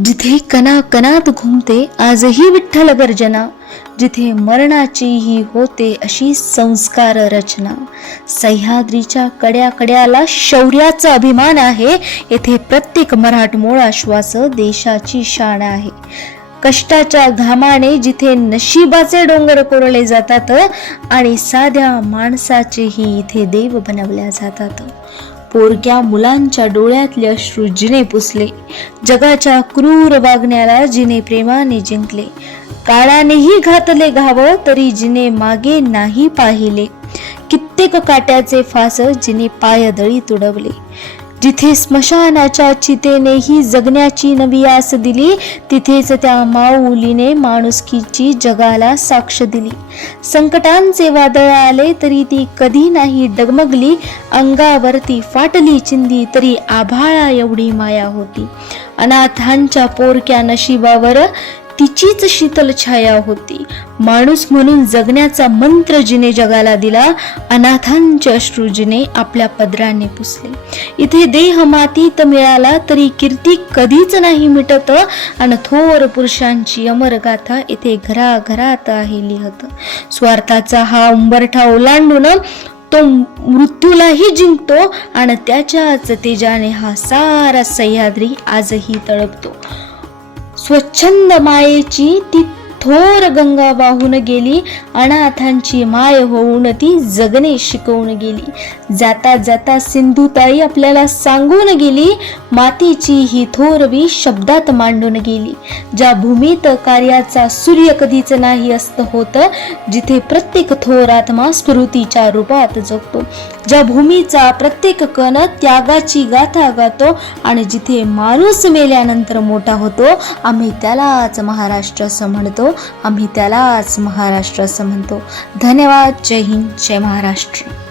जिथे कना कनात घुमते आजही विठ्ठल गर्जना. जिथे मरणाचीही होते अशी संस्कार रचना. सह्याद्रीच्या कड्या कड्याला शौर्याचा अभिमान आहे. येथे प्रत्येक मराठमोळा श्वास देशाची शान आहे. कष्टाच्या घामाने जिथे नशिबाचे डोंगर कोरले जातात आणि साध्या माणसाचेही इथे देव बनवल्या जातात. पोरक्या मुलांच्या डोळ्यातले अश्रू जिने पुसले. जगाच्या क्रूर वागण्याला जिने प्रेमाने जिंकले. काळानेही घातले घाव तरी जिने मागे नाही पाहिले. कित्येक काट्याचे फास जिने पायदळी तुडवले. जिथे स्मशानाच्या चितेनेही जगण्याची नवी आस दिली तिथेच त्या माऊलीने माणुसकीची जगाला साक्ष दिली. संकटांचे वादळ आले तरी ती कधी नाही डगमगली. अंगावरती फाटली चिंदी तरी आभाळा एवढी माया होती. अनाथांच्या पोरक्या नशिबावर तिचीच शीतल छाया होती. माणूस म्हणून जगण्याचा मंत्र जिने जगाला दिला अनाथांचे अश्रू जिने आपल्या पदराने पुसले. इथे देह मातीत मिळाला तरी कीर्ती कधीच नाही मिटत आणि थोर पुरुषांची अमर गाथा इथे घराघरात आहे लिहत. स्वार्थाचा हा उंबरठा ओलांडून तो मृत्यूलाही जिंकतो आणि त्याच्याच तेजाने हा सारा सह्याद्री आजही तळपतो. स्वच्छंद मायेची ती थोर गंगा वाहून गेली अनाथांची माय होऊन ती जगणे शिकवून गेली. जाता जाता सिंधुताई आपल्याला सांगून गेली मातीची ही थोरवी शब्दात मांडून गेली ज्या भूमीत कार्याचा सूर्य कधीच नाही असत होत जिथे प्रत्येक थोर आत्मा स्मृतीच्या रूपात जगतो. ज्या भूमीचा प्रत्येक कण त्यागाची गाथा गातो आणि जिथे माणूस मेल्यानंतर मोठा होतो आम्ही त्यालाच महाराष्ट्र असं म्हणतो आम्ही त्यालाच महाराष्ट्र असं म्हणतो. धन्यवाद जय हिंद जय महाराष्ट्र.